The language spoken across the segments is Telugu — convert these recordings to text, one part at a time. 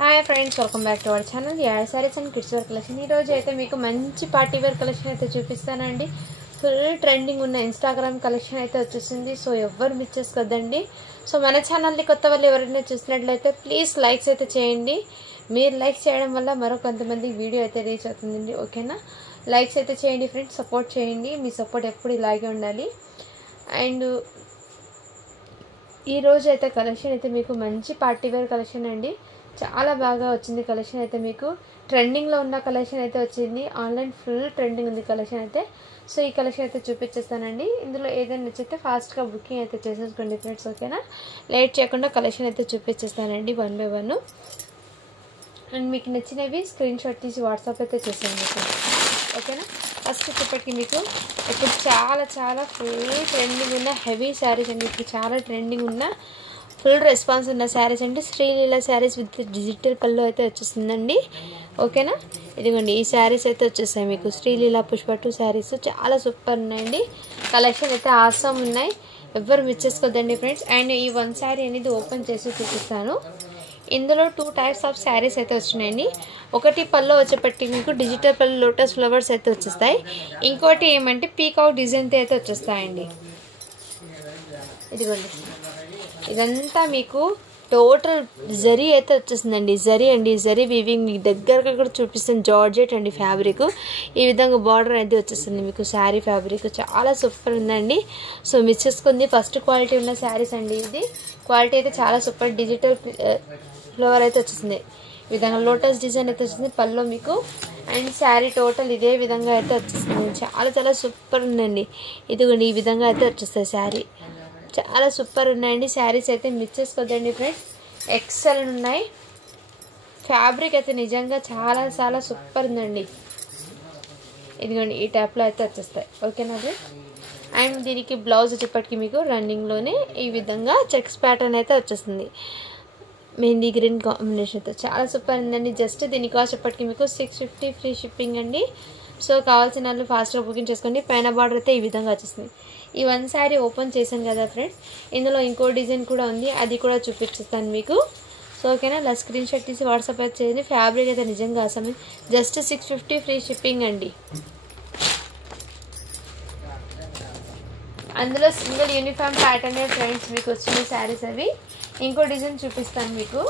Hi friends, welcome back to our channel యాడ్ sarees and kids wear collection. ఈరోజు అయితే మీకు మంచి పార్టీ వేర్ కలెక్షన్ అయితే చూపిస్తానండి. ఫుల్ ట్రెండింగ్ ఉన్న ఇన్స్టాగ్రామ్ కలెక్షన్ అయితే వచ్చేసింది. సో ఎవ్వరు మిస్ చేసుకోవద్దండి. సో మన ఛానల్ని కొత్త వాళ్ళు ఎవరైనా చూసినట్లయితే ప్లీజ్ లైక్స్ అయితే చేయండి. మీరు లైక్స్ చేయడం వల్ల మరో కొంతమందికి వీడియో అయితే రీచ్ అవుతుందండి. ఓకేనా, లైక్స్ అయితే చేయండి ఫ్రెండ్స్, సపోర్ట్ చేయండి. మీ సపోర్ట్ ఎప్పుడు ఇలాగే ఉండాలి. అండ్ ఈరోజు అయితే కలెక్షన్ అయితే మీకు మంచి పార్టీ వేర్ కలెక్షన్ అండి. చాలా బాగా వచ్చింది కలెక్షన్ అయితే. మీకు ట్రెండింగ్లో ఉన్న కలెక్షన్ అయితే వచ్చింది. ఆన్లైన్ ఫుల్ ట్రెండింగ్ ఉంది కలెక్షన్ అయితే. సో ఈ కలెక్షన్ అయితే చూపించేస్తానండి. ఇందులో ఏదైనా నచ్చితే ఫాస్ట్గా బుకింగ్ అయితే చేసేసుకోండి ఫ్రెండ్స్. ఓకేనా, లేట్ చేయకుండా కలెక్షన్ అయితే చూపించేస్తానండి వన్ బై వన్. అండ్ మీకు నచ్చినవి స్క్రీన్ షాట్ తీసి వాట్సాప్ అయితే చేసేయండి ఫ్రెండ్స్. ఓకేనా, ఫస్ట్ చెప్పటికి మీకు ఇప్పుడు చాలా చాలా ఫుల్ ట్రెండింగ్ ఉన్న హెవీ శారీస్ అండి. ఇప్పుడు చాలా ట్రెండింగ్ ఉన్న ఫుల్ రెస్పాన్స్ ఉన్న శారీస్ అంటే శ్రీలీలా శారీస్ విత్ డిజిటల్ పళ్ళు అయితే వచ్చేస్తుందండి. ఓకేనా, ఇదిగోండి ఈ శారీస్ అయితే వచ్చేస్తాయి మీకు. శ్రీలీలా పుష్ప 2 శారీస్ చాలా సూపర్ ఉన్నాయండి. కలెక్షన్ అయితే ఆసమ్ ఉన్నాయి, ఎవ్వరు మిస్ చేసుకోవద్దండి ఫ్రెండ్స్. అండ్ ఈ వన్ శారీ అనేది ఓపెన్ చేసి చూపిస్తాను. ఇందులో 2 టైప్స్ ఆఫ్ శారీస్ అయితే వచ్చినాయండి. ఒకటి పళ్ళు వచ్చేపట్టి మీకు డిజిటల్ పళ్ళు లోటస్ ఫ్లవర్స్ అయితే వచ్చేస్తాయి. ఇంకోటి ఏమంటే పీకాక్ డిజైన్తో అయితే వచ్చేస్తాయండి. ఇదిగోండి ఇదంతా మీకు టోటల్ జరీ అయితే వచ్చేసిందండి. జరీ అండి, జరీ వీవింగ్ మీకు దగ్గరగా కూడా చూపిస్తుంది. జార్జెట్ అండి ఫ్యాబ్రిక్. ఈ విధంగా బార్డర్ అయితే వచ్చేస్తుంది మీకు. శారీ ఫ్యాబ్రిక్ చాలా సూపర్ ఉందండి. సో మిస్ చేసుకుంది ఫస్ట్ క్వాలిటీ ఉన్న శారీస్ అండి. ఇది క్వాలిటీ అయితే చాలా సూపర్. డిజిటల్ ఫ్లవర్ అయితే వచ్చేసింది. ఈ విధంగా లోటస్ డిజైన్ అయితే వచ్చింది పళ్ళు మీకు. అండ్ శారీ టోటల్ ఇదే విధంగా అయితే వచ్చేస్తుంది. చాలా చాలా సూపర్ ఉందండి. ఇదిగోండి ఈ విధంగా అయితే వచ్చేస్తుంది శారీ. చాలా సూపర్ ఉన్నాయండి శారీస్ అయితే. మిస్ చేసుకోవద్దండి ఫ్రెండ్స్, ఎక్సలెంట్ ఉన్నాయి. ఫ్యాబ్రిక్ అయితే నిజంగా చాలా చాలా సూపర్ ఉందండి. ఇదిగోండి ఈ టైప్లో అయితే వచ్చేస్తాయి. ఓకేనా ఫ్రెండ్స్. అండ్ దీనికి బ్లౌజ్ వచ్చేప్పటికి మీకు రన్నింగ్లోనే ఈ విధంగా చెక్స్ ప్యాటర్న్ అయితే వచ్చేస్తుంది. మెహందీ గ్రీన్ కాంబినేషన్తో చాలా సూపర్ ఉందండి. జస్ట్ దీని కాస్ట్ చెప్పటికి మీకు 650 ఫ్రీ షిప్పింగ్ అండి. సో కావాల్సిన వాళ్ళు ఫాస్ట్గా బుకింగ్ చేసుకోండి. పైన బార్డర్ అయితే ఈ విధంగా వచ్చేస్తుంది. ఈ వన్ శారీ ఓపెన్ చేశాను కదా ఫ్రెండ్స్, ఇందులో ఇంకో డిజైన్ కూడా ఉంది, అది కూడా చూపించేస్తాను మీకు. సో ఓకేనా, ఇలా స్క్రీన్ షాట్ తీసి వాట్సాప్ అయితే చేయండి. ఫ్యాబ్రిక్ అయితే నిజంగా అసలు జస్ట్ 650 ఫ్రీ షిప్పింగ్ అండి. అందులో సింగిల్ యూనిఫామ్ ప్యాటర్న్ ఫ్రెండ్స్ మీకు వచ్చిన శారీస్ అవి. ఇంకో డిజైన్ చూపిస్తాను మీకు.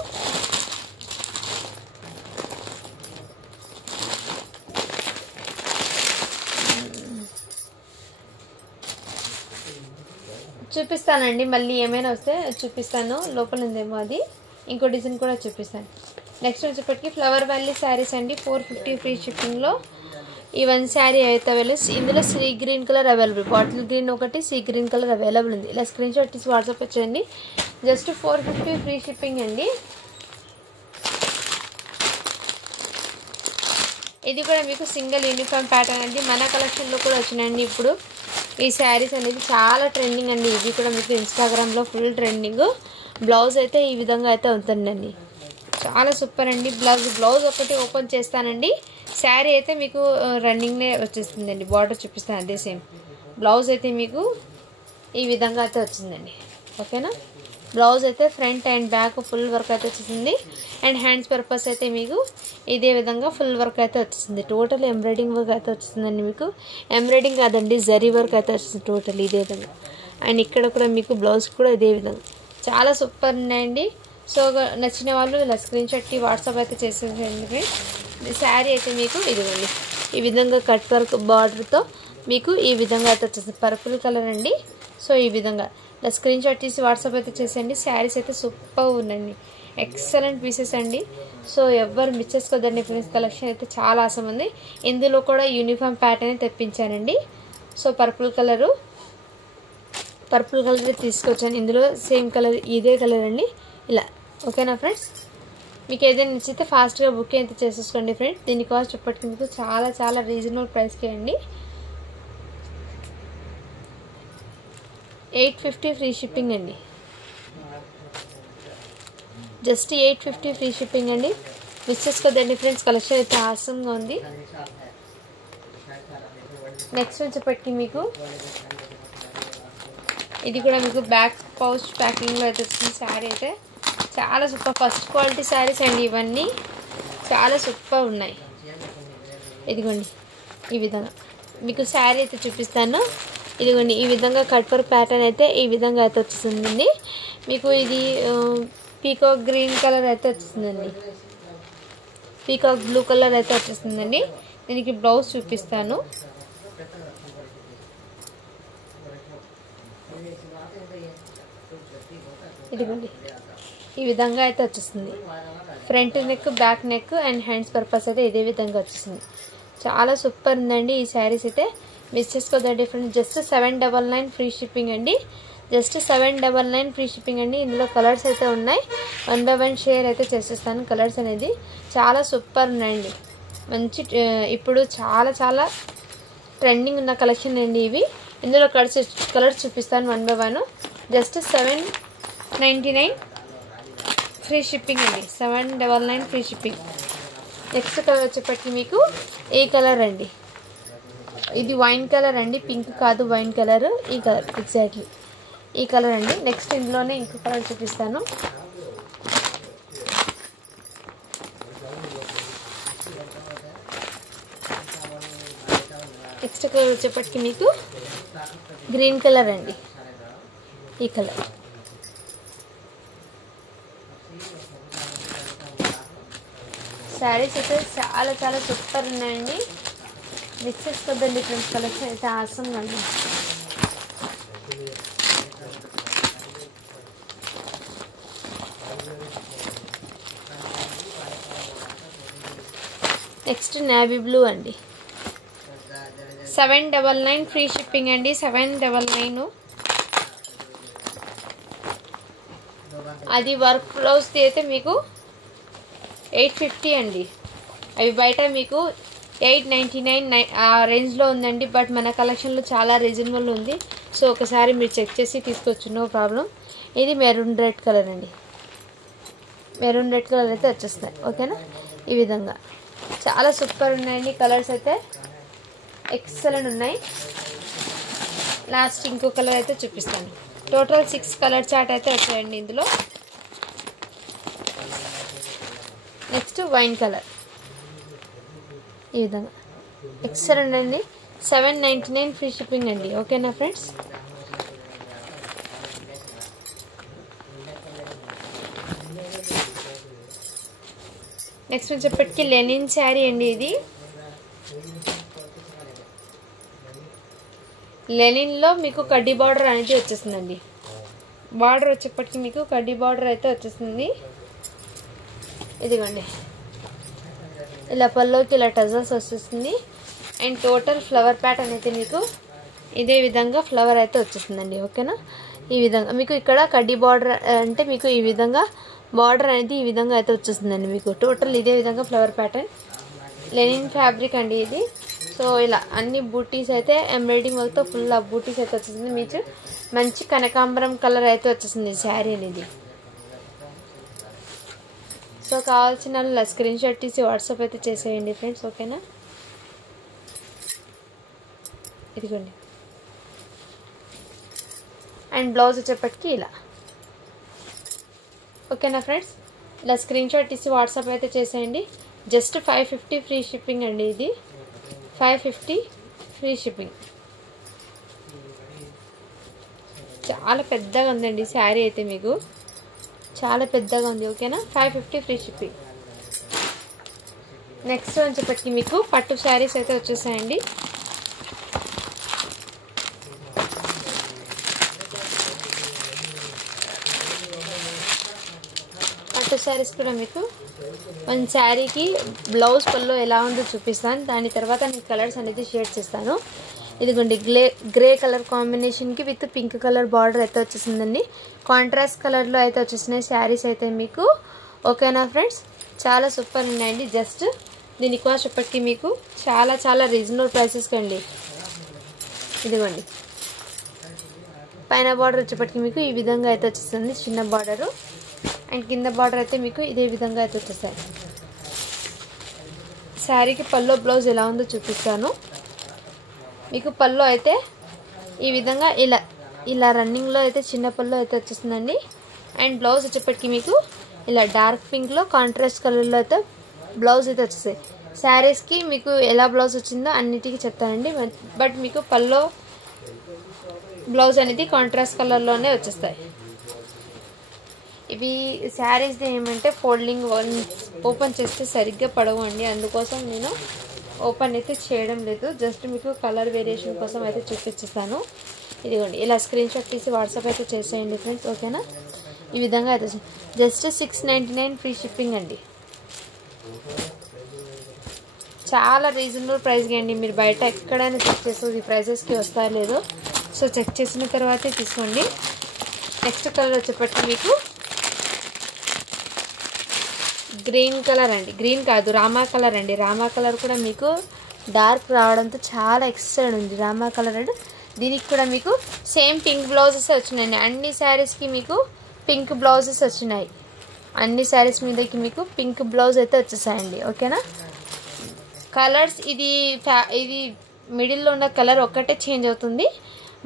చూపిస్తానండి, మళ్ళీ ఏమైనా వస్తే చూపిస్తాను. లోపల ఉందేమో అది. ఇంకో డిజైన్ కూడా చూపిస్తాను. నెక్స్ట్ వచ్చేప్పటికి ఫ్లవర్ వ్యాలీ శారీస్ అండి. 450 ఫ్రీ షిప్పింగ్లో ఈ వన్ శారీ అయితే అవైలబుల్. ఇందులో sea green colour available, bottle green ఒకటి, సీ గ్రీన్ కలర్ అవైలబుల్ ఉంది. ఇలా స్క్రీన్ షాట్ తీసి వాట్సాప్ వచ్చేయండి. జస్ట్ 450 ఫ్రీ షిప్పింగ్ అండి. ఇది కూడా మీకు సింగిల్ యూనిఫామ్ ప్యాటర్న్ అండి. మన కలెక్షన్లో కూడా వచ్చినాయండి ఇప్పుడు ఈ శారీస్ అనేది. చాలా ట్రెండింగ్ అండి. ఇది కూడా మీకు ఇన్స్టాగ్రామ్లో ఫుల్ ట్రెండింగ్. బ్లౌజ్ అయితే ఈ విధంగా అయితే ఉంటుందండి. చాలా సూపర్ అండి. బ్లౌజ్ ఒకటి ఓపెన్ చేస్తానండి. శారీ అయితే మీకు రన్నింగ్నే వచ్చేస్తుందండి. బార్డర్ చూపిస్తాను అదే సేమ్. బ్లౌజ్ అయితే మీకు ఈ విధంగా అయితే వచ్చిందండి. ఓకేనా, బ్లౌజ్ అయితే front and back full work అయితే వచ్చేసింది. అండ్ హ్యాండ్స్ పర్పస్ అయితే మీకు ఇదే విధంగా ఫుల్ వర్క్ అయితే వచ్చేసింది. టోటల్ ఎంబ్రాయిడింగ్ వర్క్ అయితే వచ్చిందండి మీకు. ఎంబ్రాయిడింగ్ కాదండి, జరీ వర్క్ అయితే వచ్చింది టోటల్ ఇదే విధంగా. అండ్ ఇక్కడ కూడా మీకు బ్లౌజ్ కూడా ఇదే విధంగా చాలా సూపర్ ఉన్నాయండి. సో నచ్చిన వాళ్ళు ఇలా స్క్రీన్ షాట్కి వాట్సాప్ అయితే చేసేయండి. శారీ అయితే మీకు ఇదిగోండి ఈ విధంగా కట్ వర్క్ బార్డర్తో మీకు ఈ విధంగా అయితే వచ్చేస్తుంది. పర్పుల్ కలర్ అండి. సో ఈ విధంగా ఇలా స్క్రీన్ షాట్ తీసి వాట్సాప్ అయితే చేసేయండి. శారీస్ అయితే సూపర్ ఉందండి, ఎక్సలెంట్ పీసెస్ అండి. సో ఎవ్వరు మిస్ చేసుకోవద్దండి ఫ్రెండ్స్. కలెక్షన్ అయితే చాలా ఆసం ఉంది. ఇందులో కూడా యూనిఫామ్ ప్యాటర్న్ తెప్పించానండి. సో పర్పుల్ కలర్ తీసుకొచ్చాను. ఇందులో సేమ్ కలర్ ఇదే కలర్ అండి ఇలా. ఓకేనా ఫ్రెండ్స్, మీకు ఏదైనా నచ్చితే ఫాస్ట్గా బుకింగ్ అయితే చేసేసుకోండి ఫ్రెండ్స్. దీని కాస్ట్ ఇప్పటికి మీకు చాలా చాలా రీజనబుల్ ప్రైస్కి అండి. 850 ఫ్రీ షిప్పింగ్ అండి. జస్ట్ 850 ఫ్రీ షిప్పింగ్ అండి. మిస్ చేసుకోదండి ఫ్రెండ్స్. కలెక్షన్ అయితే ఆసంగా ఉంది. నెక్స్ట్ వచ్చేప్పటికి మీకు ఇది కూడా మీకు బ్యాక్ పౌచ్ ప్యాకింగ్లో అయితే వచ్చింది. శారీ అయితే చాలా సూపర్ ఫస్ట్ క్వాలిటీ శారీస్ అండి ఇవన్నీ, చాలా సూపర్ ఉన్నాయి. ఇదిగోండి ఈ విధంగా మీకు శారీ అయితే చూపిస్తాను. ఇదిగోండి ఈ విధంగా కట్ వర్క్ ప్యాటర్న్ అయితే ఈ విధంగా అయితే వచ్చేసిందండి. మీకు ఇది పీకాక్ గ్రీన్ కలర్ అయితే వచ్చేసిందండి, పీకాక్ బ్లూ కలర్ అయితే వచ్చేసిందండి. దీనికి బ్లౌజ్ చూపిస్తాను. ఇదిగోండి ఈ విధంగా అయితే వచ్చేస్తుంది. Front neck, back neck and hands purpose అయితే ఇదే విధంగా వచ్చేసింది. చాలా సూపర్ ఉందండి ఈ శారీస్ అయితే, మిస్ చేసుకోదా డిఫరెంట్. జస్ట్ 799 ఫ్రీ షిప్పింగ్ అండి, జస్ట్ 799 ఫ్రీ షిప్పింగ్ అండి. ఇందులో కలర్స్ అయితే ఉన్నాయి, 1 by 1 షేర్ అయితే చేసేస్తాను. కలర్స్ అనేది చాలా సూపర్ ఉన్నాయండి, మంచి ఇప్పుడు చాలా చాలా ట్రెండింగ్ ఉన్న కలెక్షన్ అండి ఇవి. ఇందులో కలర్స్ చూపిస్తాను 1 by 1. జస్ట్ 799 ఫ్రీ షిప్పింగ్ అండి, 799 ఫ్రీ షిప్పింగ్. నెక్స్ట్ కలర్ వచ్చేప్పటికి మీకు ఈ కలర్ అండి, ఇది వైన్ కలర్ అండి, పింక్ కాదు వైన్ కలర్, ఈ కలర్ ఎగ్జాక్ట్లీ ఈ కలర్ అండి. నెక్స్ట్ ఇందులోనే ఇంకో కలర్ చూపిస్తాను. నెక్స్ట్ కలర్ వచ్చేప్పటికి మీకు గ్రీన్ కలర్ అండి, ఈ కలర్. శారీస్ అయితే చాలా చాలా సూపర్ ఉన్నాయండి, మిక్స్ చేసుకోద్దండి ఫ్రెండ్స్. కలెక్షన్ అయితే ఆసమ్ అండి. నెక్స్ట్ నేవీ బ్లూ అండి, 799 ఫ్రీ షిప్పింగ్ అండి, 799. అది వర్క్ బ్లౌజ్ది అయితే మీకు 850 అండి. అవి బయట మీకు 899 ఆ రేంజ్లో ఉందండి, బట్ మన కలెక్షన్లో చాలా రీజనబుల్ ఉంది. సో ఒకసారి మీరు చెక్ చేసి తీసుకోవచ్చు, నో ప్రాబ్లం. ఇది మెరూన్ రెడ్ కలర్ అండి, మెరూన్ రెడ్ కలర్ అయితే వచ్చేస్తాయి. ఓకేనా, ఈ విధంగా చాలా సూపర్ ఉన్నాయండి. కలర్స్ అయితే ఎక్సలెంట్ ఉన్నాయి. లాస్ట్ ఇంకో కలర్ అయితే చూపిస్తాను. టోటల్ 6 కలర్ చార్ట్ అయితే వచ్చాయండి ఇందులో. నెక్స్ట్ వైన్ కలర్, ఈ విధంగా ఎక్సలెంట్ అండి, 799 ఫ్రీ షిప్పింగ్ అండి. ఓకేనా ఫ్రెండ్స్, నెక్స్ట్ వచ్చేప్పటికి లెనిన్ శారీ అండి. ఇది లెనిన్లో మీకు కడ్డీ బార్డర్ అనేది వచ్చేస్తుందండి. బార్డర్ వచ్చేప్పటికి మీకు కడ్డీ బార్డర్ అయితే వచ్చేస్తుంది. ఇదిగోండి ఇలా పల్లోకి ఇలా టజల్స్ వచ్చేస్తుంది. అండ్ టోటల్ ఫ్లవర్ ప్యాటర్న్ అయితే మీకు ఇదే విధంగా ఫ్లవర్ అయితే వచ్చేస్తుందండి. ఓకేనా, ఈ విధంగా మీకు ఇక్కడ కడ్డీ బార్డర్ అంటే మీకు ఈ విధంగా బార్డర్ అనేది ఈ విధంగా అయితే వచ్చేస్తుందండి. మీకు టోటల్ ఇదే విధంగా ఫ్లవర్ ప్యాటర్న్, లెనిన్ ఫ్యాబ్రిక్ అండి ఇది. సో ఇలా అన్ని బూటీస్ అయితే ఎంబ్రాయిడింగ్ వర్క్తో ఫుల్ ఆ బూటీస్ అయితే వచ్చేసింది. మీకు మంచి కనకాంబరం కలర్ అయితే వచ్చేసింది శారీ అనేది. సో కావాల్సిన వాళ్ళు స్క్రీన్ షాట్ తీసి వాట్సాప్ అయితే చేసేయండి ఫ్రెండ్స్. ఓకేనా, ఇదిగోండి. అండ్ బ్లౌజ్ వచ్చేప్పటికి ఇలా. ఓకేనా ఫ్రెండ్స్, ఇలా స్క్రీన్ షాట్ తీసి వాట్సాప్ అయితే చేసేయండి. జస్ట్ 550 ఫ్రీ షిప్పింగ్ అండి. ఇది 550 ఫ్రీ షిప్పింగ్. చాలా పెద్దగా ఉందండి శారీ అయితే, మీకు చాలా పెద్దగా ఉంది. ఓకేనా, 550 ఫ్రీ షిప్పింగ్. నెక్స్ట్ వచ్చేప్పటికి మీకు పట్టు శారీస్ అయితే వచ్చేసాయండి. పట్టు శారీస్ కూడా మీకు మన శారీకి బ్లౌజ్ పళ్ళు ఎలా ఉందో చూపిస్తాను. దాని తర్వాత నేను కలర్స్ అనేది షేడ్ చేస్తాను. ఇదిగోండి గ్రే కలర్ కాంబినేషన్కి విత్ పింక్ కలర్ బార్డర్ అయితే వచ్చేసిందండి. కాంట్రాస్ట్ కలర్లో అయితే వచ్చేసినాయి శారీస్ అయితే మీకు. ఓకేనా ఫ్రెండ్స్, చాలా సూపర్ ఉన్నాయండి. జస్ట్ దీని కాస్ట్ ఇప్పటికీ మీకు చాలా చాలా రీజనబుల్ ప్రైసెస్కి అండి. ఇదిగోండి పైన బార్డర్ వచ్చేప్పటికి మీకు ఈ విధంగా అయితే వచ్చేస్తుంది, చిన్న బార్డరు. అండ్ కింద బార్డర్ అయితే మీకు ఇదే విధంగా అయితే వచ్చేస్తాయి. శారీకి పల్లో బ్లౌజ్ ఎలా ఉందో చూపిస్తాను. మీకు పల్లో అయితే ఈ విధంగా ఇలా ఇలా రన్నింగ్లో అయితే చిన్న పల్లో అయితే వచ్చేస్తుందండి. అండ్ బ్లౌజ్ వచ్చేప్పటికి మీకు ఇలా డార్క్ పింక్లో కాంట్రాస్ట్ కలర్లో అయితే బ్లౌజ్ అయితే వచ్చేసాయి. శారీస్కి మీకు ఎలా బ్లౌజ్ వచ్చిందో అన్నిటికీ చెప్తానండి. బట్ మీకు పల్లో బ్లౌజ్ అనేది కాంట్రాస్ట్ కలర్లోనే వచ్చేస్తాయి. ఇవి శారీస్ ఏమంటే ఫోల్డింగ్ ఓపెన్ చేస్తే సరిగ్గా పడవు అండి, అందుకోసం నేను ఓపెన్ అయితే చేయడం లేదు. జస్ట్ మీకు కలర్ వేరియేషన్ కోసం అయితే చూపించేస్తాను. ఇదిగోండి ఇలా స్క్రీన్ షాట్ తీసి వాట్సాప్ అయితే చేసేయండి ఫ్రెండ్స్, ఓకేనా. ఈ విధంగా అయితే జస్ట్ 699 ఫ్రీ షిప్పింగ్ అండి. చాలా రీజనబుల్ ప్రైస్గా అండి. మీరు బయట ఎక్కడైనా చెక్ చేస్తుంది ఈ ప్రైజెస్కి వస్తాయో లేదో, సో చెక్ చేసిన తర్వాతే తీసుకోండి. నెక్స్ట్ కలర్ వచ్చేప్పటికి మీకు గ్రీన్ కలర్ అండి. గ్రీన్ కాదు, రామా కలర్ అండి. రామా కలర్ కూడా మీకు డార్క్ రావడంతో చాలా ఎక్సలెంట్ ఉంది రామా కలర్ అండి. దీనికి కూడా మీకు సేమ్ పింక్ బ్లౌజెస్ వచ్చినాయండి. అన్ని శారీస్కి మీకు పింక్ బ్లౌజెస్ వచ్చినాయి. అన్ని శారీస్ మీదకి మీకు పింక్ బ్లౌజ్ అయితే వచ్చేసాయండి, ఓకేనా. కలర్స్ ఇది మిడిల్లో ఉన్న కలర్ ఒక్కటే చేంజ్ అవుతుంది.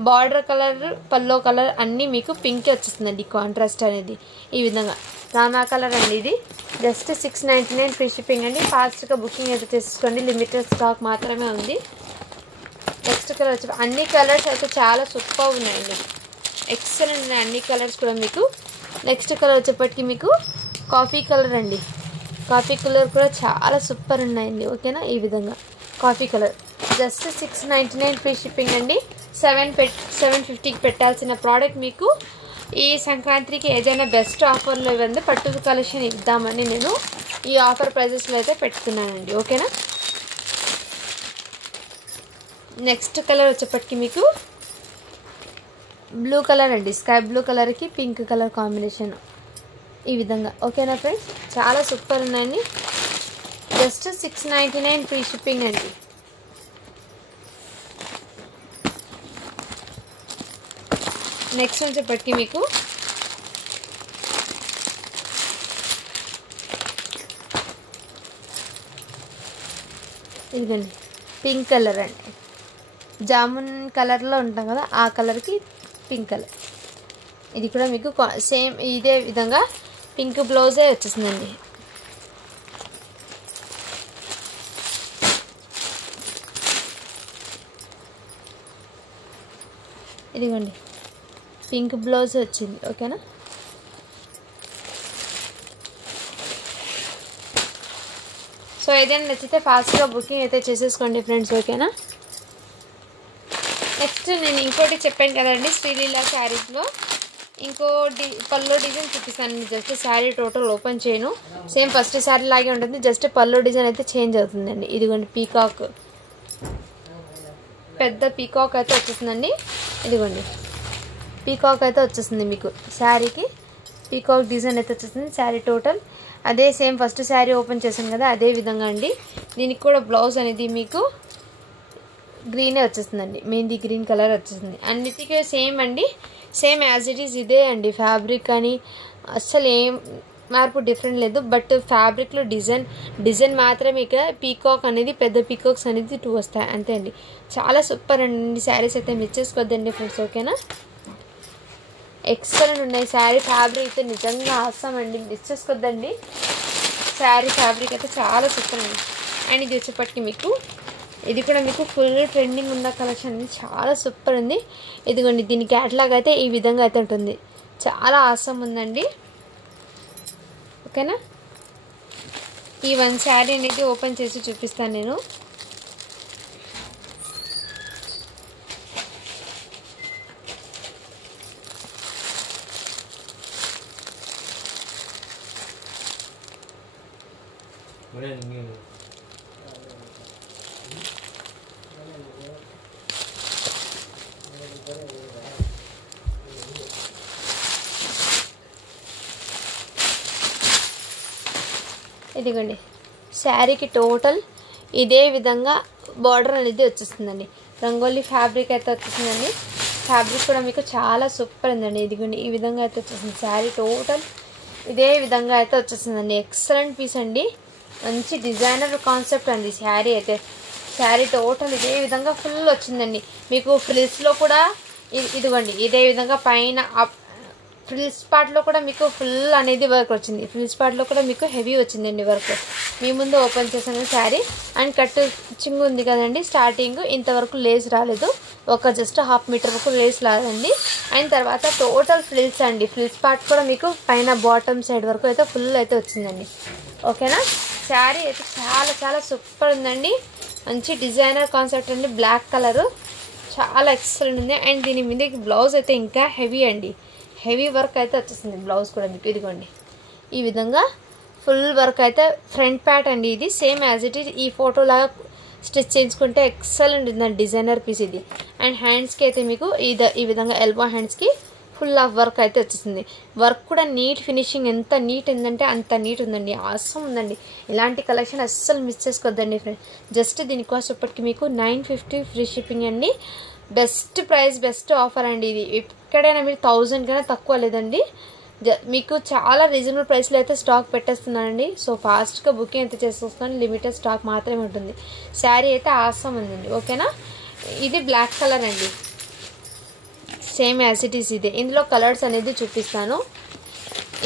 బార్డర్ కలర్, పల్లో కలర్ అన్నీ మీకు పింక్ వచ్చేస్తుందండి, కాంట్రాస్ట్ అనేది. ఈ విధంగా రామా కలర్ అండి. ఇది జస్ట్ 699 ఫ్రీ షిప్పింగ్ అండి. ఫాస్ట్గా బుకింగ్ అయితే చేసుకోండి, లిమిటెడ్ స్టాక్ మాత్రమే ఉంది. నెక్స్ట్ కలర్ వచ్చి అన్ని కలర్స్ అయితే చాలా సూపర్ ఉన్నాయండి, ఎక్సలెంట్ ఉన్నాయి అన్ని కలర్స్ కూడా మీకు. నెక్స్ట్ కలర్ వచ్చేప్పటికి మీకు కాఫీ కలర్ అండి. కాఫీ కలర్ కూడా చాలా సూపర్ ఉన్నాయండి, ఓకేనా. ఈ విధంగా coffee colour just 699 free shipping అండి. 750కి పెట్టాల్సిన ప్రోడక్ట్ మీకు ఈ సంక్రాంతికి ఏదైనా బెస్ట్ ఆఫర్లో ఇవ్వండి, పట్టు కలెక్షన్ ఇద్దామని నేను ఈ ఆఫర్ ప్రైజెస్లో అయితే పెడుతున్నానండి, ఓకేనా. నెక్స్ట్ కలర్ వచ్చేప్పటికి మీకు బ్లూ కలర్ అండి. స్కై బ్లూ కలర్కి పింక్ కలర్ కాంబినేషన్ ఈ విధంగా, ఓకేనా ఫ్రెండ్స్. చాలా సూపర్ ఉన్నాయండి. జస్ట్ 699 ఫ్రీ షిప్పింగ్ అండి. నెక్స్ట్ వచ్చేప్పటికి మీకు ఇదిగోండి పింక్ కలర్ అండి. జామున్ కలర్లో ఉంటాం కదా, ఆ కలర్కి పింక్ కలర్. ఇది కూడా మీకు సేమ్ ఇదే విధంగా పింక్ బ్లౌజే వచ్చేసిందండి. ఇదిగోండి పింక్ బ్లౌజ్ వచ్చింది, ఓకేనా. సో ఏదైనా నచ్చితే ఫాస్ట్గా బుకింగ్ అయితే చేసేసుకోండి ఫ్రెండ్స్, ఓకేనా. నెక్స్ట్ నేను ఇంకోటి చెప్పాను కదండి, శ్రీలీలా శారీస్లో ఇంకో పల్లో డిజైన్ చూపిస్తాను. జస్ట్ శారీ టోటల్ ఓపెన్ చేయను, సేమ్ ఫస్ట్ శారీ లాగే ఉంటుంది, జస్ట్ పల్లో డిజైన్ అయితే చేంజ్ అవుతుందండి. ఇదిగోండి పీకాక్, పెద్ద పీకాక్ అయితే వచ్చేస్తుందండి. ఇదిగోండి పీకాక్ అయితే వచ్చేస్తుంది మీకు శారీకి, పీకాక్ డిజైన్ అయితే వచ్చేస్తుంది శారీ టోటల్. అదే సేమ్ ఫస్ట్ శారీ ఓపెన్ చేసాం కదా, అదే విధంగా అండి. దీనికి కూడా బ్లౌజ్ అనేది మీకు గ్రీనే వచ్చేస్తుందండి, మెహందీ గ్రీన్ కలర్ వచ్చేస్తుంది. అన్నిటికీ సేమ్ అండి, సేమ్ యాజ్ ఇట్ ఈజ్ ఇదే అండి. ఫ్యాబ్రిక్ కానీ అస్సలు ఏం మార్పు డిఫరెంట్ లేదు, బట్ ఫ్యాబ్రిక్లో డిజైన్ మాత్రమే ఇక్కడ పీకాక్ అనేది, పెద్ద పీకాక్స్ అనేది 2 వస్తాయి అంతే అండి. చాలా సూపర్ అండి శారీస్ అయితే, మిస్ చేసుకోవద్దండి ఫ్రెండ్స్, ఓకేనా. ఎక్సలెంట్ ఉన్నాయి శారీ. ఫ్యాబ్రిక్ అయితే నిజంగా ఆసం అండి, మిస్ చేసుకోవద్దండి. శారీ ఫ్యాబ్రిక్ అయితే చాలా సూపర్ అండి. అండ్ ఇది వచ్చేప్పటికి మీకు ఇది కూడా మీకు ఫుల్ ట్రెండింగ్ ఉన్న కలెక్షన్ అండి, చాలా సూపర్ ఉంది. ఇదిగోండి దీని క్యాటలాగ్ అయితే ఈ విధంగా అయితే ఉంటుంది, చాలా ఆసం ఉందండి, ఓకేనా. ఈ 1 శారీ అనేది ఓపెన్ చేసి చూపిస్తాను నేను. ఇదిగోండి శారీకి టోటల్ ఇదే విధంగా బార్డర్ అనేది వచ్చేస్తుందండి. రంగోలీ ఫ్యాబ్రిక్ అయితే వచ్చేసిందండి. ఫ్యాబ్రిక్ కూడా మీకు చాలా సూపర్ ఉందండి. ఇదిగోండి ఈ విధంగా అయితే వచ్చేసింది శారీ టోటల్, ఇదే విధంగా అయితే వచ్చేసిందండి. ఎక్సలెంట్ పీస్ అండి, మంచి డిజైనర్ కాన్సెప్ట్ అండి శారీ అయితే. శారీ టోటల్ ఇదే విధంగా ఫుల్ వచ్చిందండి. మీకు ఫ్రిల్స్లో కూడా ఇదిగోండి ఇదే విధంగా పైన ఫ్రిల్స్ పార్ట్లో కూడా మీకు ఫుల్ అనేది వర్క్ వచ్చింది. ఫ్రిల్స్ పార్ట్లో కూడా మీకు హెవీ వచ్చిందండి వర్క్. మీ ముందు ఓపెన్ చేసాను శారీ. అండ్ కట్టు చింగు ఉంది కదండి, స్టార్టింగ్ ఇంతవరకు లేస్ రాలేదు, ఒక జస్ట్ 1/2 మీటర్ వరకు లేస్ రాదండి. అండ్ తర్వాత టోటల్ ఫ్రిల్స్ అండి. ఫ్రిల్స్ పార్ట్ కూడా మీకు పైన బాటమ్ సైడ్ వరకు అయితే ఫుల్ అయితే వచ్చిందండి. ఓకేనా, శారీ అయితే చాలా చాలా సూపర్ ఉందండి. మంచి డిజైనర్ కాన్సెప్ట్ అండి, బ్లాక్ కలరు చాలా ఎక్సలెంట్ ఉంది. అండ్ దీని మీద బ్లౌజ్ అయితే ఇంకా హెవీ అండి, హెవీ వర్క్ అయితే వచ్చేసింది బ్లౌజ్ కూడా మీకు. ఇదిగోండి ఈ విధంగా ఫుల్ వర్క్ అయితే ఫ్రంట్ ప్యాట్ అండి. ఇది సేమ్ యాజ్ ఇట్ ఈజ్ ఈ ఫోటో లాగా స్టిచ్ చేయించుకుంటే ఎక్సలెంట్ ఉందండి, డిజైనర్ పీస్ ఇది. అండ్ హ్యాండ్స్కి అయితే మీకు ఈ విధంగా ఎల్బో హ్యాండ్స్కి ఫుల్ ఆఫ్ వర్క్ అయితే వచ్చేసింది. వర్క్ కూడా నీట్ ఫినిషింగ్, ఎంత నీట్ ఉందంటే అంత నీట్ ఉందండి, ఆసమ్ ఉందండి. ఇలాంటి కలెక్షన్ అస్సలు మిస్ చేసుకోవద్దండి ఫ్రెండ్స్. జస్ట్ దీని కాస్ట్ ఇప్పటికి మీకు 950 ఫ్రీ షిప్పింగ్ అండి. బెస్ట్ ప్రైస్, బెస్ట్ ఆఫర్ అండి ఇది. ఎక్కడైనా మీరు 1000 కన్నా తక్కువ లేదండి. మీకు చాలా రీజనబుల్ ప్రైస్లో అయితే స్టాక్ పెట్టేస్తున్నానండి. సో ఫాస్ట్గా బుకింగ్ అయితే చేసేస్తున్నాను, లిమిటెడ్ స్టాక్ మాత్రమే ఉంటుంది. శారీ అయితే ఆసమ్ ఉందండి. ఓకేనా, ఇది బ్లాక్ కలర్ అండి, సేమ్ యాజ్ ఇట్ ఈస్ ఇదే. ఇందులో కలర్స్ అనేది చూపిస్తాను.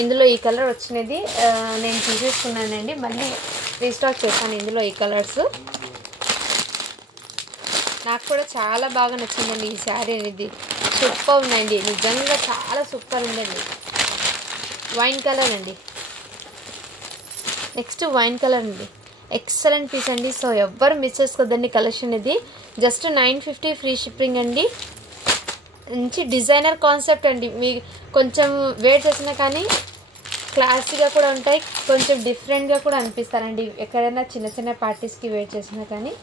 ఇందులో ఈ కలర్ వచ్చినది నేను తీసేసుకున్నానండి, మళ్ళీ రీస్టాక్ చేస్తాను. ఇందులో ఈ కలర్స్ నాకు కూడా చాలా బాగా నచ్చిందండి ఈ శారీ అనేది. సూపర్ ఉందండి, నిజంగా చాలా సూపర్ ఉందండి. వైన్ కలర్ అండి, నెక్స్ట్ వైన్ కలర్ అండి, ఎక్సలెంట్ పీస్ అండి. సో ఎవ్వరు మిస్ చేసుకోవద్దండి కలెక్షన్ ఇది. జస్ట్ 950 ఫ్రీ షిప్పింగ్ అండి. మంచి డిజైనర్ కాన్సెప్ట్ అండి. మీ కొంచెం వేర్ చేసినా కానీ క్లాసీగా కూడా ఉంటాయి, కొంచెం డిఫరెంట్గా కూడా అనిపిస్తారండి. ఎక్కడైనా చిన్న చిన్న పార్టీస్కి వేర్ చేసినా కానీ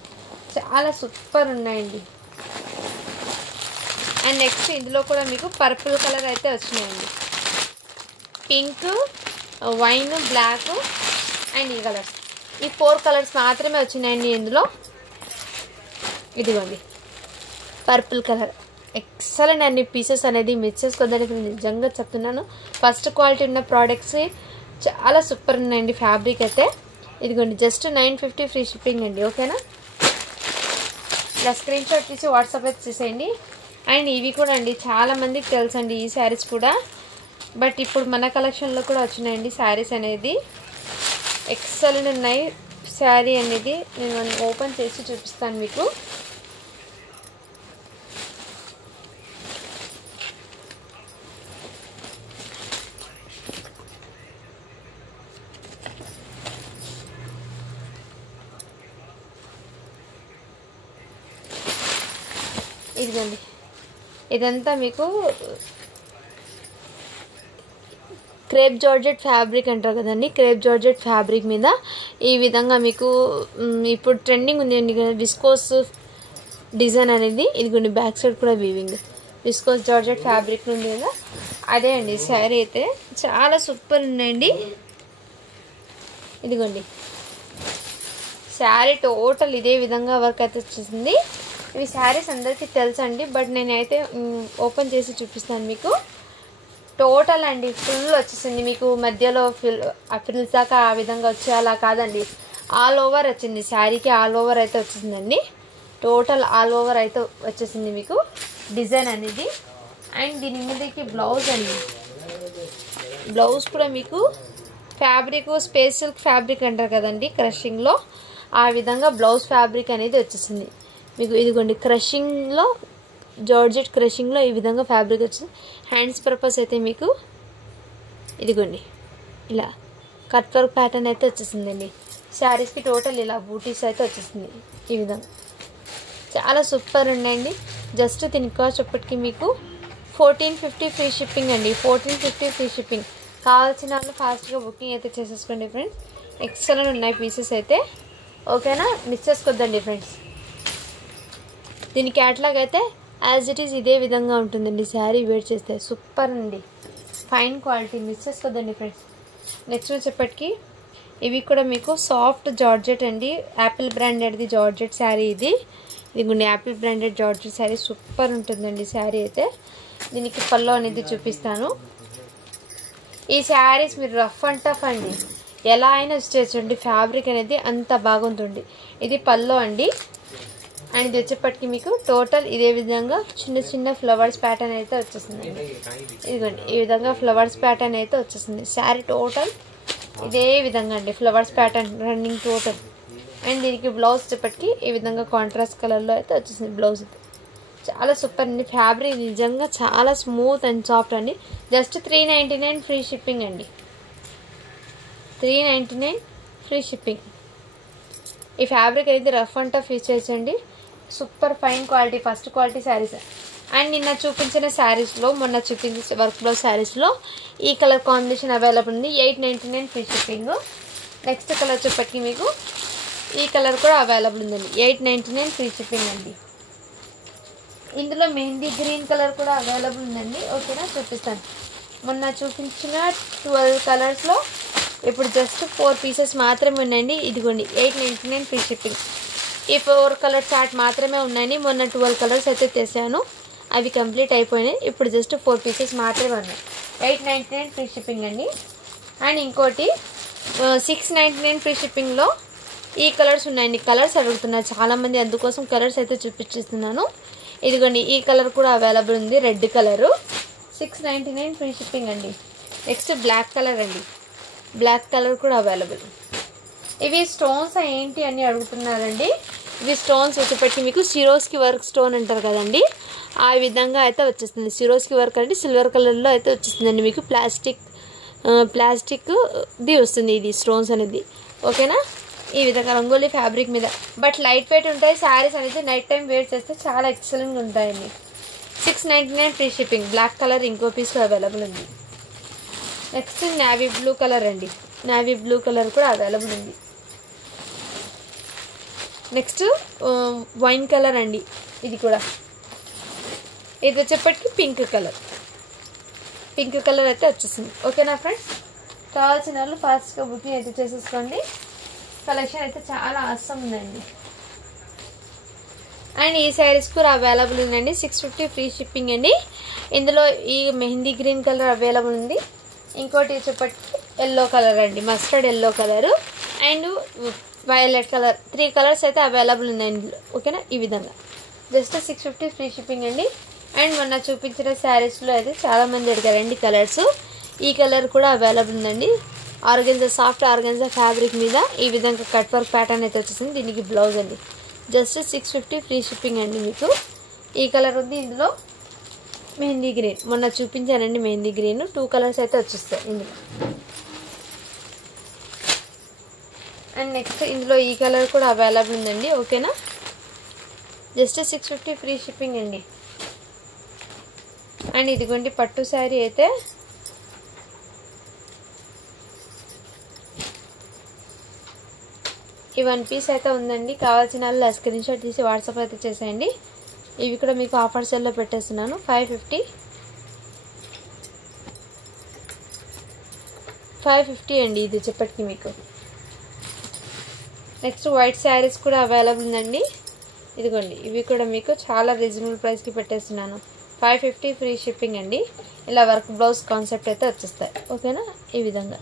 చాలా సూపర్ ఉన్నాయండి. అండ్ నెక్స్ట్ ఇందులో కూడా మీకు పర్పుల్ కలర్ అయితే వచ్చినాయండి, పింక్, వైన్, బ్లాక్ అండ్ ఈ కలర్స్. ఈ 4 కలర్స్ మాత్రమే వచ్చినాయండి ఇందులో. ఇదిగోండి పర్పుల్ కలర్, ఎక్సలెంట్ అండి. పీసెస్ అనేది మిస్ చేసుకోవద్దని నిజంగా చెప్తున్నాను. ఫస్ట్ క్వాలిటీ ఉన్న ప్రోడక్ట్స్ చాలా సూపర్ ఉన్నాయండి. ఫ్యాబ్రిక్ అయితే ఇదిగోండి జస్ట్ 950 ఫ్రీ షిప్పింగ్ అండి. ఓకేనా, ఇలా స్క్రీన్ షాట్ తీసి వాట్సాప్ అయితే చేసేయండి. అండ్ ఇవి కూడా అండి చాలా మందికి తెలుసు అండి ఈ శారీస్ కూడా, బట్ ఇప్పుడు మన కలెక్షన్లో కూడా వచ్చినాయండి శారీస్ అనేది. ఎక్సలెంట్ ఉన్నాయి శారీ అనేది. నేను ఓపెన్ చేసి చూపిస్తాను మీకు. ఇదిగోండి ఇదంతా మీకు క్రేప్ జార్జెట్ ఫ్యాబ్రిక్ అంటారు కదండి. క్రేప్ జార్జెట్ ఫ్యాబ్రిక్ మీద ఈ విధంగా మీకు ఇప్పుడు ట్రెండింగ్ ఉంది కదా విస్కోస్ డిజైన్ అనేది. ఇదిగోండి బ్యాక్ సైడ్ కూడా వీవింగ్ విస్కోస్ జార్జెట్ ఫ్యాబ్రిక్ ఉంది కదా, అదే అండి శారీ అయితే చాలా సూపర్ ఉన్నాయండి. ఇదిగోండి శారీ టోటల్ ఇదే విధంగా వర్క్ అయితే వచ్చేసింది. ఇవి శారీస్ అందరికీ తెలుసండి, బట్ నేనైతే ఓపెన్ చేసి చూపిస్తాను మీకు. టోటల్ అండి ఫుల్ వచ్చేసింది మీకు. మధ్యలో ఫ్రిల్స్ దాకా ఆ విధంగా వచ్చి అలా కాదండి, ఆల్ ఓవర్ వచ్చింది శారీకి. ఆల్ ఓవర్ అయితే వచ్చేసిందండి, టోటల్ ఆల్ ఓవర్ అయితే వచ్చేసింది మీకు డిజైన్ అనేది. అండ్ దీని మీదకి బ్లౌజ్ అండి, బ్లౌజ్ కూడా మీకు ఫ్యాబ్రిక్ స్పేస్ సిల్క్ ఫ్యాబ్రిక్ అంటారు కదండి క్రషింగ్లో, ఆ విధంగా బ్లౌజ్ ఫ్యాబ్రిక్ అనేది వచ్చేసింది మీకు. ఇదిగోండి క్రషింగ్లో జార్జెట్ క్రషింగ్లో ఈ విధంగా ఫ్యాబ్రిక్ వచ్చింది. హ్యాండ్స్ పర్పస్ అయితే మీకు ఇదిగోండి ఇలా కట్ వర్క్ ప్యాటర్న్ అయితే వచ్చేసిందండి. శారీస్కి టోటల్ ఇలా బూటీస్ అయితే వచ్చేసింది ఈ విధంగా. చాలా సూపర్ ఉండండి. జస్ట్ దీని కాస్ట్ ఇప్పటికి మీకు 1450 ఫ్రీ షిప్పింగ్ అండి. 1450 ఫ్రీ షిప్పింగ్. కావాల్సిన వాళ్ళు ఫాస్ట్గా బుకింగ్ అయితే చేసేసుకోండి ఫ్రెండ్స్. ఎక్సలెంట్ ఉన్నాయి పీసెస్ అయితే. ఓకేనా, మిస్ చేసుకోవద్దండి ఫ్రెండ్స్. దీని క్యాటలాగ్ అయితే యాజ్ ఇట్ ఈజ్ ఇదే విధంగా ఉంటుందండి. శారీ వేర్ చేస్తే సూపర్ అండి, ఫైన్ క్వాలిటీ, మిస్ చేసుకోవద్దండి ఫ్రెండ్స్. నెక్స్ట్ వచ్చేప్పటికి ఇవి కూడా మీకు సాఫ్ట్ జార్జెట్ అండి, యాపిల్ బ్రాండెడ్ది జార్జెట్ శారీ ఇది. ఇదిగోండి Apple branded georgette sari super ఉంటుందండి శారీ అయితే. దీనికి పళ్ళు అనేది చూపిస్తాను. ఈ శారీస్ మీరు రఫ్ అండ్ టఫ్ అండి ఎలా అయినా స్టిచ్ అండి, ఫ్యాబ్రిక్ అనేది అంత బాగుంటుంది. ఇది పళ్ళు అండి. అండ్ ఇది వచ్చేప్పటికి మీకు టోటల్ ఇదే విధంగా చిన్న చిన్న ఫ్లవర్స్ ప్యాటర్న్ అయితే వచ్చేస్తుంది. ఇదిగోండి ఈ విధంగా ఫ్లవర్స్ ప్యాటర్న్ అయితే వచ్చేస్తుంది. శారీ టోటల్ ఇదే విధంగా అండి flowers pattern running total. And దీనికి బ్లౌజ్ వచ్చేప్పటికి ఈ విధంగా కాంట్రాస్ట్ కలర్లో అయితే వచ్చేసింది బ్లౌజ్. చాలా సూపర్ అండి. ఫ్యాబ్రిక్ నిజంగా చాలా స్మూత్ అండ్ సాఫ్ట్ అండి. జస్ట్ 399 ఫ్రీ షిప్పింగ్ అండి. 399 ఫ్రీ షిప్పింగ్. ఈ ఫ్యాబ్రిక్ అయితే రఫ్ అండ్ టఫ్ యూజ్ చేయండి. Super fine quality first quality saris. And నిన్న చూపించిన శారీస్లో మొన్న చూపించిన వర్క్ బ్లౌజ్ శారీస్లో ఈ కలర్ కాంబినేషన్ అవైలబుల్ ఉంది. 899 ఫ్రీ షిప్పింగ్. నెక్స్ట్ కలర్ వచ్చేప్పటికి మీకు ఈ కలర్ కూడా అవైలబుల్ ఉందండి. 899 ఫ్రీ షిప్పింగ్ అండి. ఇందులో మెహందీ గ్రీన్ కలర్ కూడా అవైలబుల్ ఉందండి. ఓకేనా, చూపిస్తాను. మొన్న చూపించిన 12 కలర్స్లో ఇప్పుడు జస్ట్ 4 పీసెస్ మాత్రమే ఉన్నాయండి. ఇదిగోండి 899 ఫ్రీ షిప్పింగ్. ఈ 4 కలర్ చార్ట్ మాత్రమే ఉన్నాయండి. మొన్న 12 కలర్స్ అయితే తెసాను, అవి కంప్లీట్ అయిపోయినాయి. ఇప్పుడు జస్ట్ 4 పీసెస్ మాత్రమే ఉన్నాయి. 899 ఫ్రీ షిప్పింగ్ అండి. అండ్ ఇంకోటి 699 ఫ్రీ షిప్పింగ్లో ఈ కలర్స్ ఉన్నాయండి. కలర్స్ అడుగుతున్నారు చాలామంది, అందుకోసం కలర్స్ అయితే చూపించేస్తున్నాను. ఇదిగోండి ఈ కలర్ కూడా అవైలబుల్ ఉంది, రెడ్ కలరు. 699 ఫ్రీ షిప్పింగ్ అండి. నెక్స్ట్ బ్లాక్ కలర్ అండి. బ్లాక్ కలర్ కూడా అవైలబుల్. ఇవి స్టోన్స్ ఏంటి అని అడుగుతున్నారండి. ఇవి స్టోన్స్ వచ్చేప్పటికి మీకు సిరోస్కి వర్క్ స్టోన్ అంటారు కదండి, ఆ విధంగా అయితే వచ్చేస్తుంది. సిరోస్కి వర్క్ అంటే సిల్వర్ కలర్లో అయితే వచ్చేస్తుందండి. మీకు ప్లాస్టిక్ది వస్తుంది ఇది స్టోన్స్ అనేది. ఓకేనా, ఈ విధంగా రంగోలీ ఫ్యాబ్రిక్ మీద, బట్ లైట్ వెయిట్ ఉంటాయి శారీస్ అనేది. నైట్ టైం వేర్ చేస్తే చాలా ఎక్సలెంట్గా ఉంటాయండి. 699 ఫ్రీ షిప్పింగ్. బ్లాక్ కలర్ ఇంకో పీస్ అవైలబుల్ ఉంది. నెక్స్ట్ నేవీ బ్లూ కలర్ అండి. నేవీ బ్లూ కలర్ కూడా అవైలబుల్ ఉంది. నెక్స్ట్ వైన్ కలర్ అండి. ఇది కూడా ఇది వచ్చేప్పటికి పింక్ కలర్. పింక్ కలర్ అయితే వచ్చేసింది. ఓకేనా ఫ్రెండ్స్, కావాల్సిన వాళ్ళు ఫాస్ట్గా బుకింగ్ అయితే చేసేసుకోండి. కలెక్షన్ అయితే చాలా అవసరం ఉందండి. అండ్ ఈ శారీస్ కూడా అవైలబుల్ ఉందండి. 650 ఫ్రీ షిప్పింగ్ అండి. ఇందులో ఈ మెహందీ గ్రీన్ కలర్ అవైలబుల్ ఉంది. ఇంకోటి వచ్చేప్పటికి ఎల్లో కలర్ అండి, mustard yellow colour and violet colour. 3 colours అయితే అవైలబుల్ ఉన్నాయి ఇందులో. ఓకేనా, ఈ విధంగా జస్ట్ 650 ఫ్రీ షిప్పింగ్ అండి. అండ్ మొన్న చూపించిన శారీస్లో అయితే చాలామంది అడిగారండి కలర్స్. ఈ కలర్ కూడా అవైలబుల్ ఉందండి. ఆర్గెన్జా, సాఫ్ట్ ఆర్గెన్జా ఫ్యాబ్రిక్ మీద ఈ విధంగా కట్ వర్క్ ప్యాటర్న్ అయితే వచ్చేసింది. దీనికి బ్లౌజ్ అండి. జస్ట్ 650 ఫ్రీ షిప్పింగ్ అండి. మీకు ఈ కలర్ ఉంది. ఇందులో మెహందీ గ్రీన్ మొన్న చూపించానండి. మెహందీ గ్రీన్ 2 కలర్స్ అయితే వచ్చేస్తాయి ఇందులో. అండ్ నెక్స్ట్ ఇందులో ఈ కలర్ కూడా అవైలబుల్ ఉందండి. ఓకేనా, జస్ట్ 650 ఫ్రీ షిప్పింగ్ అండి. అండ్ ఇదిగోండి పట్టు శారీ అయితే ఈ 1 పీస్ అయితే ఉందండి. కావాల్సిన వాళ్ళు స్క్రీన్ షాట్ తీసి వాట్సాప్ అయితే చేసేయండి. ఇవి కూడా మీకు ఆఫర్ సెల్లో పెట్టేస్తున్నాను. 550 అండి ఇది చెప్పటికి మీకు. నెక్స్ట్ వైట్ శారీస్ కూడా అవైలబుల్ ఉందండి. ఇదిగోండి ఇవి కూడా మీకు చాలా రీజనబుల్ ప్రైస్కి పెట్టేస్తున్నాను. 550 ఫ్రీ షిప్పింగ్ అండి. ఇలా వర్క్ బ్లౌజ్ కాన్సెప్ట్ అయితే వచ్చేస్తాయి. ఓకేనా, ఈ విధంగా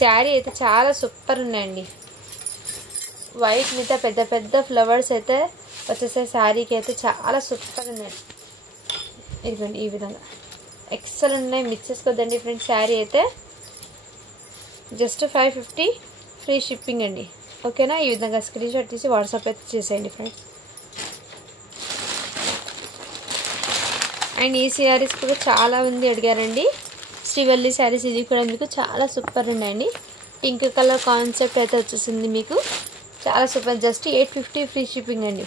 శారీ అయితే చాలా సూపర్ ఉన్నాయండి. వైట్ మీద పెద్ద పెద్ద ఫ్లవర్స్ అయితే వచ్చేసాయి. శారీకి అయితే చాలా సూపర్ ఉన్నాయి. ఇదిగోండి ఈ విధంగా ఎక్సలెంట్ ఉన్నాయి. మిక్స్ చేసుకోవద్దండి ఫ్రెండ్స్. శారీ అయితే జస్ట్ 550 ఫ్రీ షిప్పింగ్ అండి. ఓకేనా, ఈ విధంగా స్క్రీన్ షాట్ తీసి వాట్సాప్ అయితే చేసేయండి ఫ్రెండ్స్. అండ్ ఈ శారీస్ కూడా చాలా మంది అడిగారండి. శ్రీవల్లి శారీస్ ఇది కూడా మీకు చాలా సూపర్ ఉన్నాయండి. పింక్ కలర్ కాన్సెప్ట్ అయితే వచ్చేసింది మీకు. చాలా సూపర్. జస్ట్ 850 ఫ్రీ షిప్పింగ్ అండి.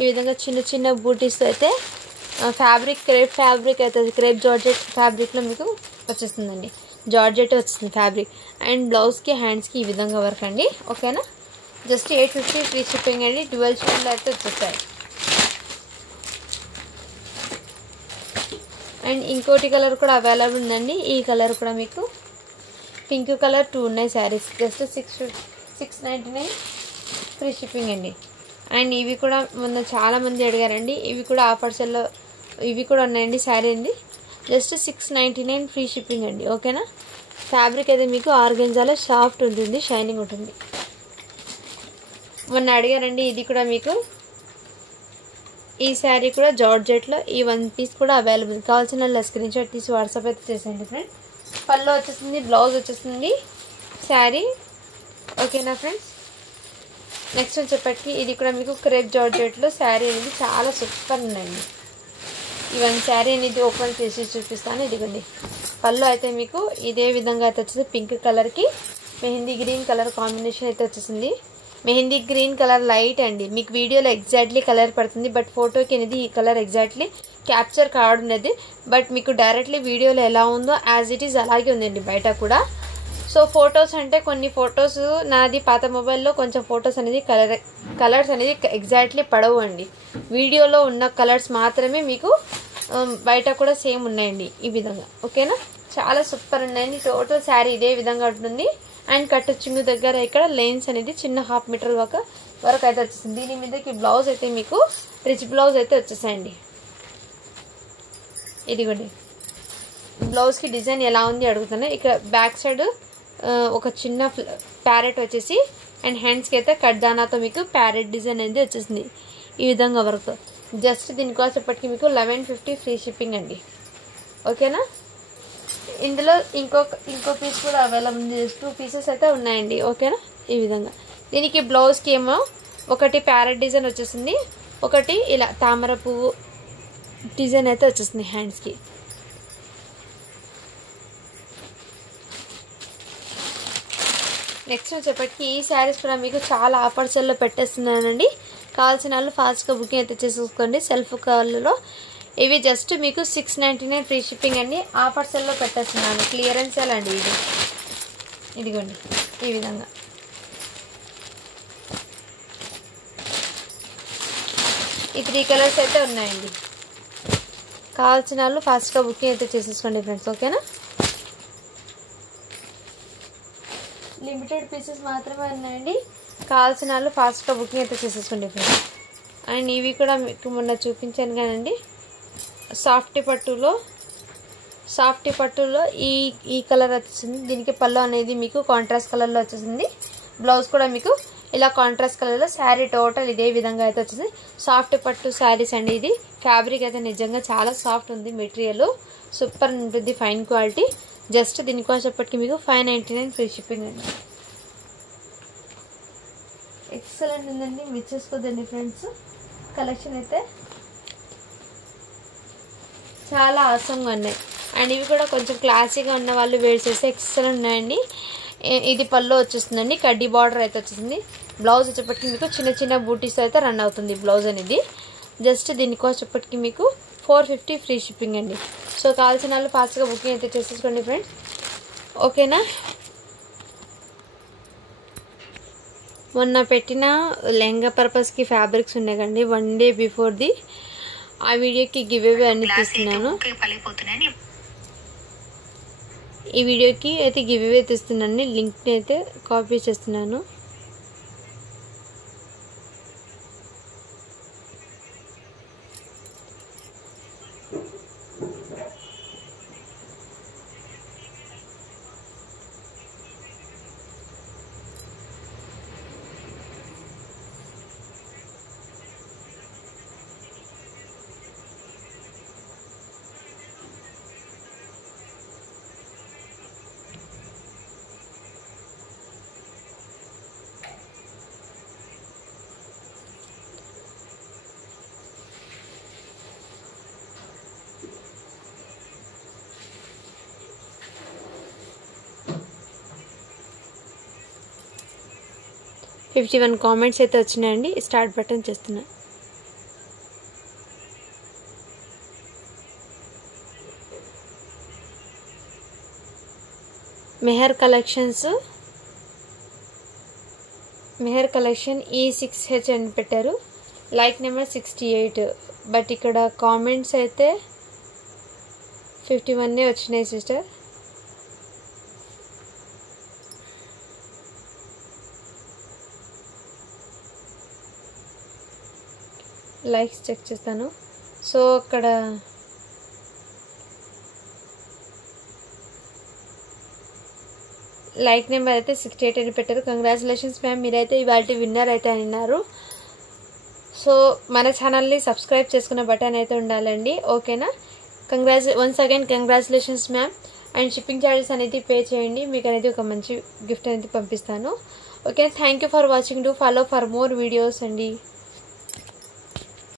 ఈ విధంగా చిన్న చిన్న బూటీస్ అయితే క్రేప్ ఫ్యాబ్రిక్ అయితే క్రేప్ జార్జెట్ ఫ్యాబ్రిక్లో మీకు వచ్చేస్తుందండి. జార్జెట్ వచ్చింది ఫ్యాబ్రిక్. అండ్ బ్లౌజ్కి హ్యాండ్స్కి ఈ విధంగా వర్క్ అండి. ఓకేనా, జస్ట్ 850 ఫ్రీ షిప్పింగ్ అండి. డ్యువల్ షేడ్లో అయితే వచ్చేస్తాయి. అండ్ ఇంకోటి కలర్ కూడా అవైలబుల్ ఉందండి. ఈ కలర్ కూడా మీకు పింక్ కలర్ 2 ఉన్నాయి శారీస్. జస్ట్ 699 ఫ్రీ షిప్పింగ్ అండి. అండ్ ఇవి కూడా మొన్న చాలామంది అడిగారండి. ఇవి కూడా ఆఫర్ సెల్లో ఇవి కూడా ఉన్నాయండి. శారీ అండి జస్ట్ 699 ఫ్రీ షిప్పింగ్ అండి. ఓకేనా, ఫ్యాబ్రిక్ అయితే మీకు ఆర్గెన్జాలో సాఫ్ట్ ఉంటుంది, షైనింగ్ ఉంటుంది. మొన్న అడిగారండి. ఇది కూడా మీకు ఈ శారీ కూడా జార్జెట్లో ఈ 1 పీస్ కూడా అవైలబుల్. కావాల్సిన వాళ్ళ స్క్రీన్ షాట్ తీసి వాట్సాప్ అయితే చేసేయండి ఫ్రెండ్స్. పళ్ళు వచ్చేస్తుంది, బ్లౌజ్ వచ్చేస్తుంది, శారీ. ఓకేనా ఫ్రెండ్స్. నెక్స్ట్ వచ్చేప్పటికి ఇది కూడా మీకు క్రేప్ జార్జెట్లో శారీ అనేది చాలా సూపర్ ఉందండి. ఈ శారీ అనేది ఓపెన్ చేసి చూపిస్తాను. ఇదిగోండి పళ్ళు అయితే మీకు ఇదే విధంగా అయితే వచ్చేసి పింక్ కలర్కి మెహందీ గ్రీన్ కలర్ కాంబినేషన్ అయితే వచ్చేసింది. మెహందీ గ్రీన్ కలర్ లైట్ అండి, మీకు వీడియోలో ఎగ్జాక్ట్లీ కలర్ పడుతుంది, బట్ ఫోటోకి అనేది ఈ కలర్ ఎగ్జాక్ట్లీ క్యాప్చర్ కావడనేది. బట్ మీకు డైరెక్ట్లీ వీడియోలో ఎలా ఉందో యాజ్ ఇట్ ఈజ్ అలాగే ఉందండి బయట కూడా. సో ఫొటోస్ అంటే కొన్ని ఫొటోస్ నాది పాత మొబైల్లో కొంచెం ఫొటోస్ అనేది కలర్స్ అనేది ఎగ్జాక్ట్లీ పడవు అండి. వీడియోలో ఉన్న కలర్స్ మాత్రమే మీకు బయట కూడా సేమ్ ఉన్నాయండి ఈ విధంగా. ఓకేనా, చాలా సూపర్ ఉన్నాయండి. టోటల్ శారీ ఇదే విధంగా ఉంటుంది. అండ్ కట్టు చింగు దగ్గర ఇక్కడ లైన్స్ అనేది చిన్న 1/2 మీటర్ వరకు అయితే వచ్చేసింది. దీని మీదకి బ్లౌజ్ అయితే మీకు రిచ్ బ్లౌజ్ అయితే వచ్చేసాయండి. ఇదిగోండి బ్లౌజ్కి డిజైన్ ఎలా ఉంది అడుగుతున్నా. ఇక్కడ బ్యాక్ సైడ్ ఒక చిన్న ప్యారెట్ వచ్చేసి అండ్ హ్యాండ్స్కి అయితే కడ్దానాతో మీకు ప్యారెట్ డిజైన్ అనేది వచ్చేసింది ఈ విధంగా వరకు. జస్ట్ దీనికోసప్పటికి మీకు 1150 ఫ్రీ షిప్పింగ్ అండి. ఓకేనా. ఇందులో ఇంకో పీస్ కూడా అవైలబుల్, 2 పీసెస్ అయితే ఉన్నాయండి. ఓకేనా. ఈ విధంగా దీనికి బ్లౌజ్కి ఏమో ఒకటి ప్యారెట్ డిజైన్ వచ్చేసింది, ఒకటి ఇలా తామర పువ్వు డిజైన్ అయితే వచ్చేసింది హ్యాండ్స్కి. నెక్స్ట్ వచ్చేప్పటికి ఈ శారీస్ కూడా మీకు చాలా ఆఫర్స్లో పెట్టేస్తున్నానండి. కావాల్సిన వాళ్ళు ఫాస్ట్గా బుకింగ్ అయితే చేసేసుకోండి. సెల్ఫ్ కవర్లో ఇవి జస్ట్ మీకు 699 ఫ్రీ షిప్పింగ్ అండి. ఆఫర్ సెల్లో పెట్టేస్తున్నాను, క్లియరెన్స్ సేల్ అండి ఇది. ఇదిగోండి ఈ విధంగా. ఈ 3 కలర్స్ అయితే ఉన్నాయండి. కావాల్సిన వాళ్ళు ఫాస్ట్గా బుకింగ్ అయితే చేసేసుకోండి ఫ్రెండ్స్. ఓకేనా. లిమిటెడ్ పీసెస్ మాత్రమే ఉన్నాయండి. కావాల్సిన వాళ్ళు ఫాస్ట్గా బుకింగ్ అయితే చేసేసుకోండి ఫ్రెండ్స్. అండ్ ఇవి కూడా మీకు మొన్న చూపించాను కానండి, సాఫ్ట్ పట్టులో ఈ కలర్ వచ్చేసింది. దీనికి పళ్ళు అనేది మీకు కాంట్రాస్ట్ కలర్లో వచ్చేసింది. బ్లౌజ్ కూడా మీకు ఇలా కాంట్రాస్ట్ కలర్లో. శారీ టోటల్ ఇదే విధంగా అయితే వచ్చేసింది. సాఫ్ట్ పట్టు శారీస్ అండి. ఇది ఫ్యాబ్రిక్ అయితే నిజంగా చాలా సాఫ్ట్ ఉంది, మెటీరియల్ సూపర్ ఉంటుంది, ఫైన్ క్వాలిటీ. జస్ట్ దీనికోసప్పటికి మీకు 599 ఫ్రీ షిప్పింగ్ అండి. ఎక్సలెంట్ ఉందండి, మిస్ చేసుకోదండి ఫ్రెండ్స్. కలెక్షన్ అయితే చాలా అవసరంగా ఉన్నాయి. అండ్ ఇవి కూడా కొంచెం క్లాసీగా ఉన్న వాళ్ళు వేర్ చేస్తే ఎక్సలెంట్ ఉన్నాయండి. ఇది పళ్ళు వచ్చేస్తుందండి, కడ్డీ బార్డర్ అయితే వచ్చేసింది. బ్లౌజ్ వచ్చేప్పటికి మీకు చిన్న చిన్న బూటీస్ అయితే రన్ అవుతుంది బ్లౌజ్ అనేది. జస్ట్ దీనికోసప్పటికి మీకు 450 ఫ్రీ షిప్పింగ్ అండి. సో కావాల్సిన వాళ్ళు ఫాస్ట్గా బుకింగ్ అయితే చేసేసుకోండి ఫ్రెండ్స్. ఓకేనా. మొన్న పెట్టిన లెహంగా పర్పస్కి ఫ్యాబ్రిక్స్ ఉన్నాయి కండి, 1 డే బిఫోర్ది. ఆ వీడియోకి గివ్ అవే అన్ని తీస్తున్నాను. ఈ వీడియోకి అయితే గివ్ అవే తీస్తున్నాను. లింక్ని అయితే కాపీ చేస్తున్నాను. ఫిఫ్టీ 51 కామెంట్స్ అయితే వచ్చినాయండి. స్టార్ట్ బటన్ చేస్తున్నా. మెహర్ కలెక్షన్ E6H అని పెట్టారు. Like number 68. బట్ ఇక్కడ కామెంట్స్ అయితే 51 వచ్చినాయి సిస్టర్. లైక్స్ చెక్ చేస్తాను. సో అక్కడ లైక్ నెంబర్ అయితే 68 అని పెట్టారు. కంగ్రాచులేషన్స్ మ్యామ్, మీరైతే ఇవాళ విన్నర్ అయితే అన్నారు. సో మన ఛానల్ని సబ్స్క్రైబ్ చేసుకున్న బటన్ అయితే ఉండాలండి. ఓకేనా? Once again congratulations ma'am. And shipping charges అనేది పే చేయండి, మీకు అనేది ఒక మంచి గిఫ్ట్ అనేది పంపిస్తాను. Okay, thank you for watching. Do follow for more videos అండి.